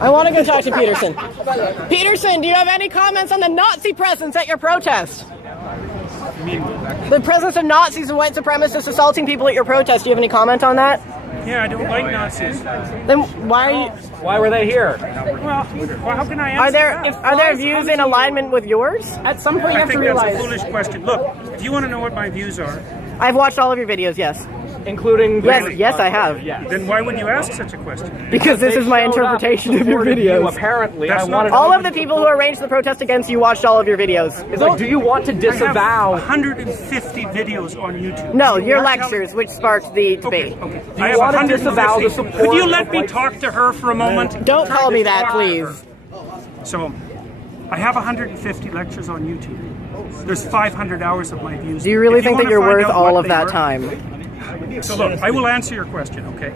I want to go talk to Peterson. Peterson, do you have any comments on the Nazi presence at your protest? The presence of Nazis and white supremacists assaulting people at your protest. Do you have any comment on that? Yeah, I don't like Nazis. Then why are you? Why were they here? Well, how can I answer Are there views in alignment with yours? At some point, you I have to think realize, that's a foolish question. Look, if you want to know what my views are, I've watched all of your videos. Yes. including Yes, I have. Yes. then why would you ask such a question? Because this is my interpretation of your videos. Apparently, That's I not- wanted All of the people who arranged the protest against you watched all of your videos. It's like, do you want to I have disavow? 150 videos on YouTube. No, your Not lectures, which sparked the debate. Okay. Do I you have want to 150. disavow the support? Could you let of me white- talk to her for a moment? Don't call me that, Talk to please. her. So, I have 150 lectures on YouTube. There's 500 hours of my views. Do you really If think that wanna you're find worth out all what of they that were- time? So look, I will answer your question, okay?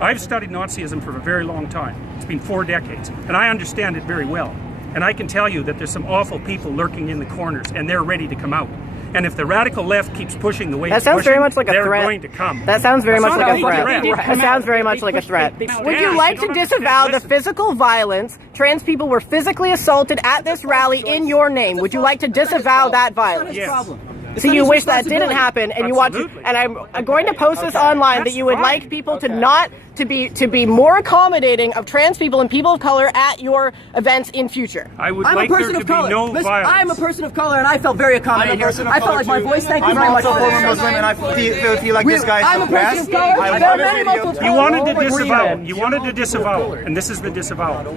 I've studied Nazism for a very long time. It's been 4 decades, and I understand it very well. And I can tell you that there's some awful people lurking in the corners, and they're ready to come out. And if the radical left keeps pushing the way That it's sounds pushing, very much like a they're threat. going to come. That sounds very much That's like not a a threat. threat. That sounds very much like a threat. Would Yeah, you like you to don't disavow the understand. physical violence? Trans people were physically assaulted at this rally in your name. Would you like to disavow that violence? Yes. So you wish that didn't happen, and you want to, Absolutely. and I'm going to post this online that That's you would fine. like people to not to be more accommodating of trans people and people of color at your events in future. I would I'm like a there person to of be color. no Listen, violence. I'm a person of color, and I felt very accommodated here. I felt like my voice. Thank you I'm very much. also a Muslim, and I feel like this guy I'm a is the person best. of color. I There are love many your Muslims. video. You wanted to Agree disavow. then. You wanted to disavow, and this is the disavowal.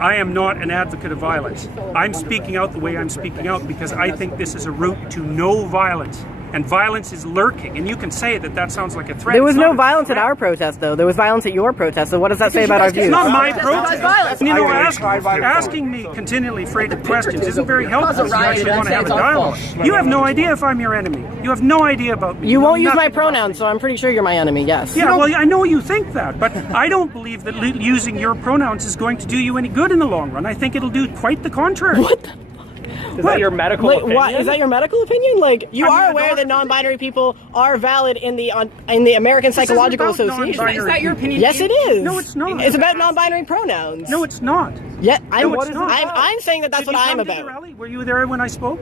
I am not an advocate of violence. I'm speaking out the way I'm speaking out because I think this is a route to no violence. And violence is lurking. And you can say that sounds like a threat. There was It's not no a violence at threat. our protest, though. There was violence at your protest. So what does that say about our views? It's not my That's protest. violence. You know, I agree. asking me continually freighted questions isn't very helpful if you riot, actually want to that's have a all dialogue. false. You have no idea if I'm your enemy. You have no idea about me. You know won't use my nothing about me. pronouns, so I'm pretty sure you're my enemy. Yes. Yeah, well, I know you think that, but I don't believe that using your pronouns is going to do you any good in the long run. I think it'll do quite the contrary. What the? Is that your medical Like, opinion? what, is that your medical opinion? Like, you are aware that non-binary people are valid in the American Psychological This isn't about Association. non-binary Is that your opinion? Yes, it is. No, it's not. It's about non-binary pronouns. No, it's not. Yeah, I'm, No, it's not. I'm saying that that's Did what you I'm come to the about. rally? Were you there when I spoke?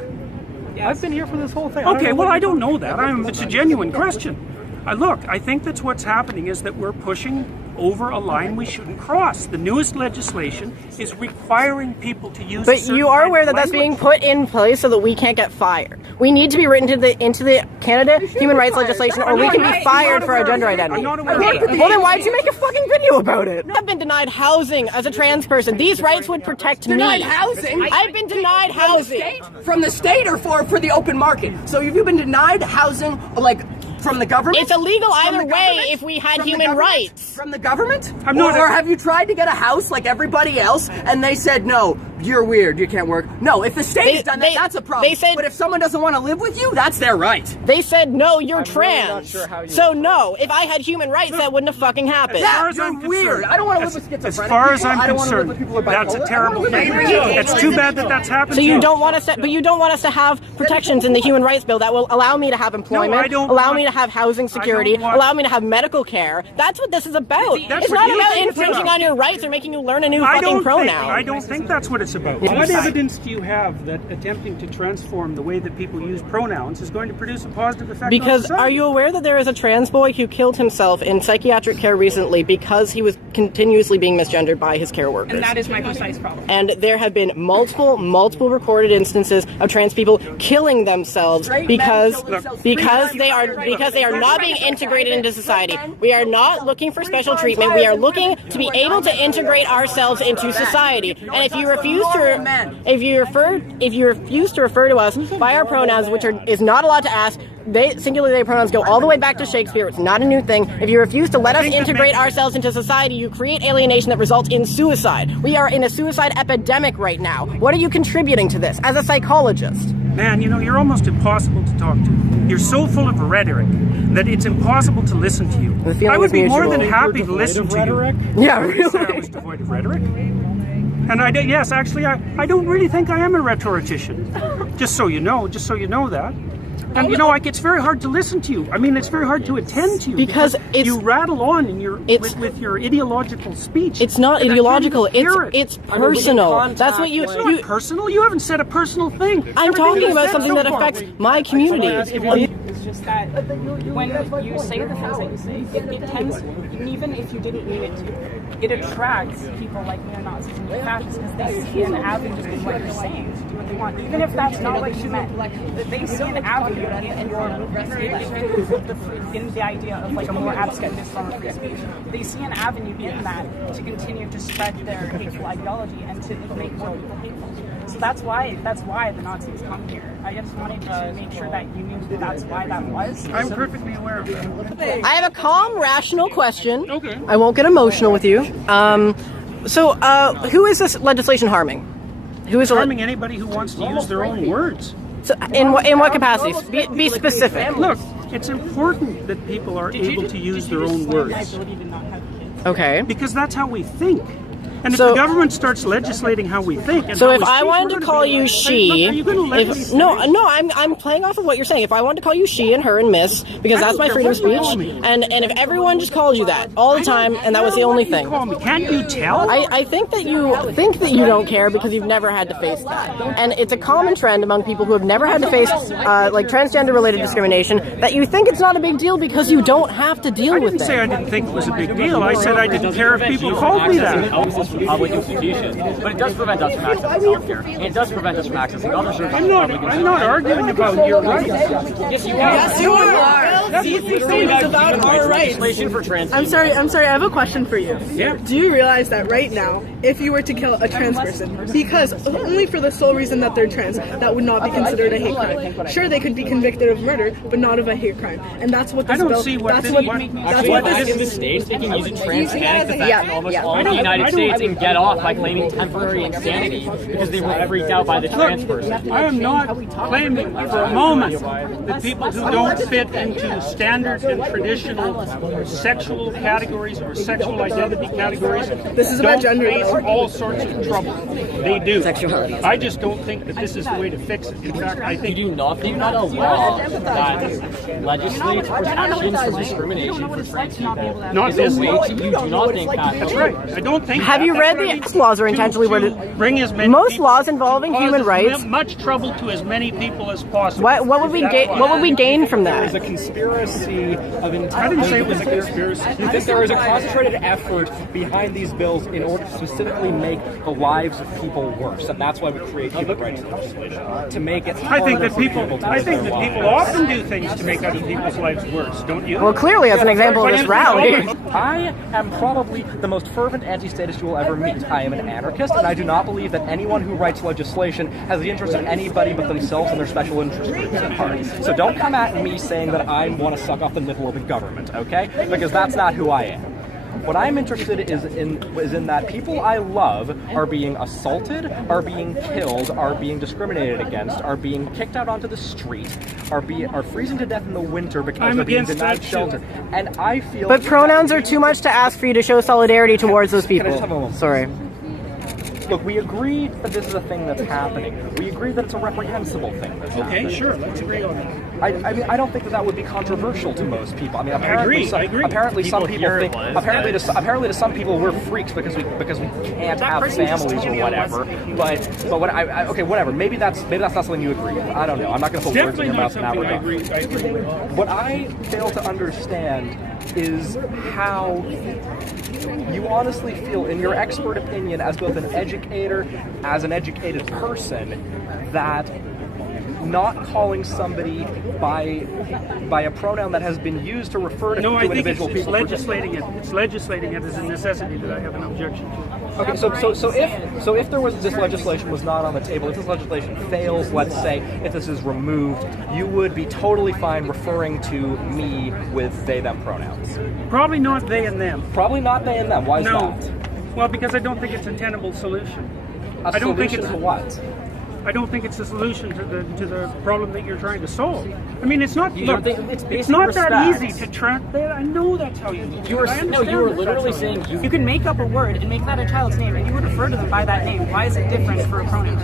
I've been here for this whole thing. Okay, well, I don't know that. It's a genuine question. Look, I think that's what's happening is that we're pushing over a line we shouldn't cross. The newest legislation is requiring people to use. a But certain you are kind aware of that that's being language. put in place so that we can't get fired. We need to be written into the Canada human rights legislation, or we can be fired for our gender identity. I'm not aware of that. Well, then why'd you make a fucking video about it? I've been denied housing as a trans person. These rights would protect me. Denied housing? I've been denied housing. From the state or for the open market? So have you been denied housing, like, from the government? It's illegal From either the way government? if we had From the human government? rights. From the government? I'm not or a- have you tried to get a house like everybody else and they said, no, you're weird, you can't work? No, if the state has done that, that's a problem. they said- but if someone doesn't want to live with you, that's their right. They said, no, you're really trans. not sure how you- So no, if I had human rights, that wouldn't have fucking happened. As far Yeah, as you're I'm weird. concerned, I don't want to live as- with schizophrenic As far as people. I'm I don't want to live concerned, with people who are that's a bipolar. terrible I don't thing. wanna live with It's too bad that that's happened. So to you don't want us to, but you don't want us to have protections in the human rights bill that will allow me to have employment, I don't allow want- me to have housing security, want- allow me to have medical care. That's what this is about. That's It's what not you about think it's infringing about. on your rights or making you learn a new I fucking don't pronoun. think that's what it's about. What evidence do you have that attempting to transform the way that people use pronouns is going to produce a positive effect on Because society? are you aware that there is a trans boy who killed himself in psychiatric care recently because he was continuously being misgendered by his care workers? And that is my precise problem. And there have been multiple recorded instances of trans people killing themselves because they are not being integrated into society. We are not looking for special treatment. We are looking to be able to integrate ourselves into society. And if you refuse to refer to us by our pronouns, which is not allowed to ask, singular they pronouns go all the way back to Shakespeare. It's not a new thing. If you refuse to let us integrate ourselves into society, you create alienation that results in suicide. We are in a suicide epidemic right now. What are you contributing to this as a psychologist? Man, you know, you're almost impossible to talk to. You're so full of rhetoric that it's impossible to listen to you. The feeling I would is be more than mutual. happy to listen to you. Yeah, I didn't say I really. was devoid of rhetoric. And yes, actually, I don't really think I am a rhetorician. Just so you know that. And you know, like, it's very hard to listen to you. I mean, it's very hard to attend to you Because it's- you rattle on in your it's- with your ideological speech. It's not And I can't ideological. even hear It's personal. That's what you. It's not personal. You haven't said a personal thing. I'm Everything talking you've about said something so that far. affects my community. It's just that when you say the things that you say, it tends, even if you didn't mean it to, it attracts people like neo-Nazis and fascists because they see an avenue in what you're saying to do what they want. Even if that's not what you meant, they see an avenue in your in the idea of like a more abstract form of free speech. They see an avenue in that to continue to spread their hateful ideology and to make more people hateful. So that's why the Nazis come here. I just wanted to make sure that you knew that's why that was. I'm perfectly aware of it. I have a calm, rational question. Okay. I won't get emotional with you. So, who is this legislation harming? Who is Harming anybody who wants to use their own words. So in what capacity? Be specific. Look, it's important that people are able to use their own words Okay. because that's how we think. And if So- the government starts legislating how we think, and So how if we I speak, wanted we're to gonna call be you like, she, Look, are you going to let me if, no, I'm playing off of what you're saying. If I wanted to call you she and her and miss, because I that's don't my care freedom of what you speech, call me. and if everyone just called you that all the time, and that was the only thing. Call me. Can't you tell? I think that you don't care because you've never had to face that, and it's a common trend among people who have never had to face like transgender-related discrimination that you think it's not a big deal because you don't have to deal I with didn't say I it. didn't think it was a big deal. I said I didn't care if people called me that. Helps us from public institutions, but it does prevent us from accessing healthcare. And it does prevent us from accessing other services. I'm not arguing about your rights. Yes, you are. Yes, you are. These things about our rights. Legislation for trans. I'm sorry. I have a question for you. Yeah. Do you realize that right now, if you were to kill a trans person, because only for the sole reason that they're trans, that would not be considered a hate crime. Sure, they could be convicted of murder, but not of a hate crime. And that's what this I don't bill. see what that's this- what. what- That's Actually, what back this in the is. States, they can use a transgenic defense Yeah, in almost yeah. all of the United States and get off by claiming temporary insanity because they were freaked out by the trans person. I am not claiming for a moment that people who don't fit into standard and traditional sexual categories or sexual identity categories This is about don't gender, face though. all sorts of trouble. They do. Sexuality. I just don't think that this is the way to fix it. In fact, I think You do not think that a law that legislates protections from discrimination for trans people not is this a way to, you do not think that. That's right. I don't think. Have you read the laws are intentionally worded? Bring as many Most people- laws involving cause human as rights. much trouble to as many people as possible. What would we gain? What would we gain from There's a that? conspiracy of intent. I didn't say it was a conspiracy. That there is a concentrated effort behind these bills in order to specifically make the lives of people worse, and that's why we create human rights legislation to make it. I think harder that for people. to I live think their that people lives. often do things to make other people's lives worse. Don't you? Well, clearly, as an example of this rally. I am probably the most fervent anti-statist you will ever meet. I am an anarchist, and I do not believe that anyone who writes legislation has the interest of anybody but themselves and their special interest groups at heart. So don't come at me saying that I want to suck off the nipple of the government, okay? Because that's not who I am. What I'm interested is in that people I love are being assaulted, are being killed, are being discriminated against, are being kicked out onto the street, are freezing to death in the winter because I'm they're being against denied that, too. shelter. And I feel. But pronouns are too much to ask for you to show solidarity towards those Can I people. just have a moment? Sorry. Look, we agree that this is a thing that's happening. We agree that it's a reprehensible thing that's happening. Okay, sure. Let's agree on that. I mean, I don't think that would be controversial to most people. I mean, apparently, I agree. apparently some People people here think. was, Apparently, to some people, we're freaks because we can't have families or whatever. But what okay, whatever. Maybe that's not something you agree with. I don't know. I'm not going to put words in Definitely your not mouth in that something regard. I agree with. What I fail to understand is how you honestly feel, in your expert opinion, as both an educator, as an educated person, that not calling somebody by a pronoun that has been used to refer to, No, to I think it's individual people. legislating it. It's legislating it as a necessity that I have an objection to. Okay, so if there was this legislation was not on the table, if this legislation fails, let's say, if this is removed, you would be totally fine referring to me with they them pronouns. Probably not they and them. Probably not they and them. Why is No. that? Well, because I don't think it's a tenable solution. A I don't think solution it's to what? I don't think it's a solution to the problem that you're trying to solve. I mean, it's not. Look, it's not that easy to track that. I know that's how you. You were literally saying you can make up a word and make that a child's name, and you would refer to them by that name. Why is it different for a pronoun?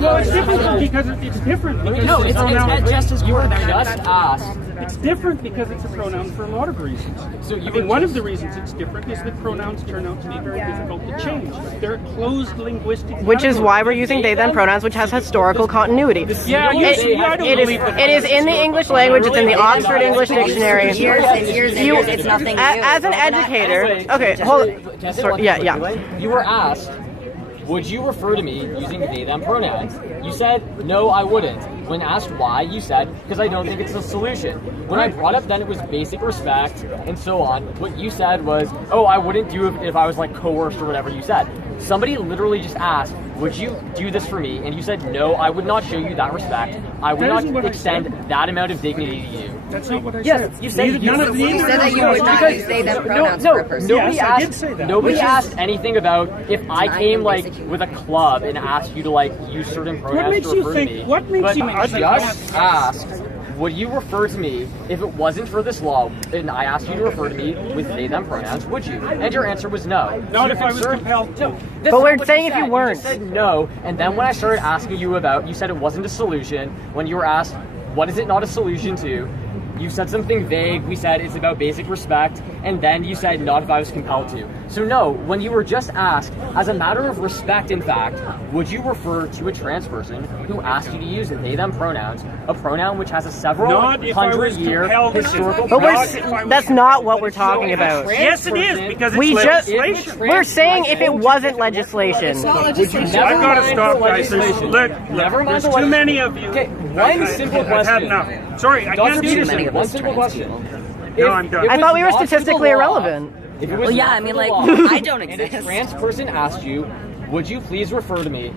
Well, it's different because it's different. No, it's just as core. just asked. It's different because it's a pronoun for a lot of reasons. So I mean, one of the reasons it's different is that pronouns turn out to be very difficult to change. They're a closed linguistic. Which is why we're using they them pronouns, which has historical continuity. Yeah, it is in the English language. It's in the Oxford English Dictionary. Years and years and years. It's nothing new. As an educator, okay, hold on. Sorry, yeah. You were asked, would you refer to me using they them pronouns? You said, no, I wouldn't. When asked why, you said, because I don't think it's a solution. When I brought up then it was basic respect and so on, what you said was, oh, I wouldn't do it if I was like coerced or whatever you said. Somebody literally just asked, would you do this for me? And you said, no, I would not show you that respect. I would not extend that amount of dignity to you. That's not what I said. Yes, you said You said that you would not use they them pronouns for a person. Nobody asked anything about if I came like with a club and asked you to like use certain pronouns to refer to me. What makes you I just asked, would you refer to me if it wasn't for this law and I asked you to refer to me with they them pronouns, would you? And your answer was no. Not if I was compelled to. But we're saying if you weren't. You said no, and then when I started asking you about, you said it wasn't a solution. When you were asked, what is it not a solution to? You said something vague. We said it's about basic respect, and then you said not if I was compelled to. So no, when you were just asked, as a matter of respect, in fact, would you refer to a trans person who asked you to use they them pronouns, a pronoun which has a several hundred-year historical? But that's not what we're talking about. Yes, it is because it's legislation. We're saying if it wasn't legislation. It's not legislation. I've got to stop, guys. There's too many of you. Okay, one simple question. I've had enough. Sorry, I can't do this. One simple question. No, I'm done. I thought we were statistically irrelevant. If it was Well, yeah, not I mean, for like, the law, I don't and exist. a trans person asked you, would you please refer to me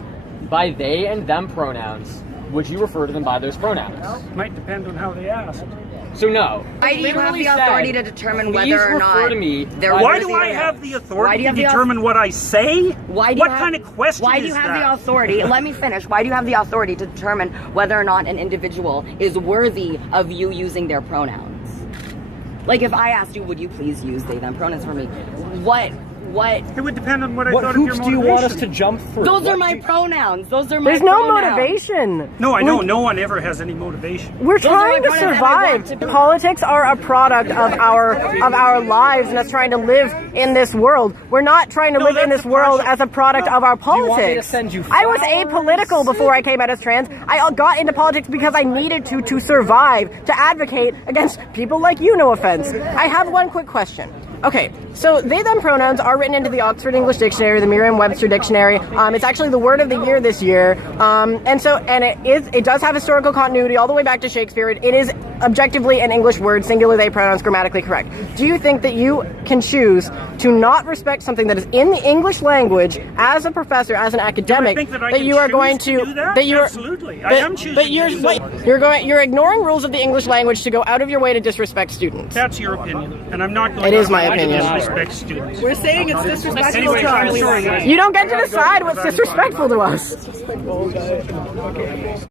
by they and them pronouns? Would you refer to them by those pronouns? Might depend on how they asked. So no. Why do you have the authority to determine please whether or refer not to me. Why do I have the authority to determine what I say? What kind of question Why do you have the authority? Let me finish. Why do you have the authority to determine whether or not an individual is worthy of you using their pronouns? Like, if I asked you, would you please use they them pronouns for me? What? It would depend on what I What thought of your hoops motivation. do you want us to jump through? Those are my pronouns. Those are my There's no pronouns. motivation. No, I know no one ever has any motivation. We're Those are trying my to pronouns and I want survive. to be- Politics are a product of our lives and us trying to live in this world. We're not trying to live in this world as a product of our you want me to politics. send you I was flowers? apolitical before I came out as trans. I got into politics because I needed to survive, to advocate against people like you, no offense. I have one quick question. Okay, so they them pronouns are written into the Oxford English Dictionary, the Merriam-Webster Dictionary. It's actually the word of the year this year, and it does have historical continuity all the way back to Shakespeare. It is objectively an English word, singular they pronouns, grammatically correct. Do you think that you can choose to not respect something that is in the English language as a professor, as an academic, that you are going to do that? Absolutely, I am choosing. But you're ignoring rules of the English language to go out of your way to disrespect students. That's your opinion, and I'm not going It is my to opinion. disrespect students. We're saying it's disrespectful Anyway, to our I'm sorry, guys. You don't get to decide what's disrespectful to us.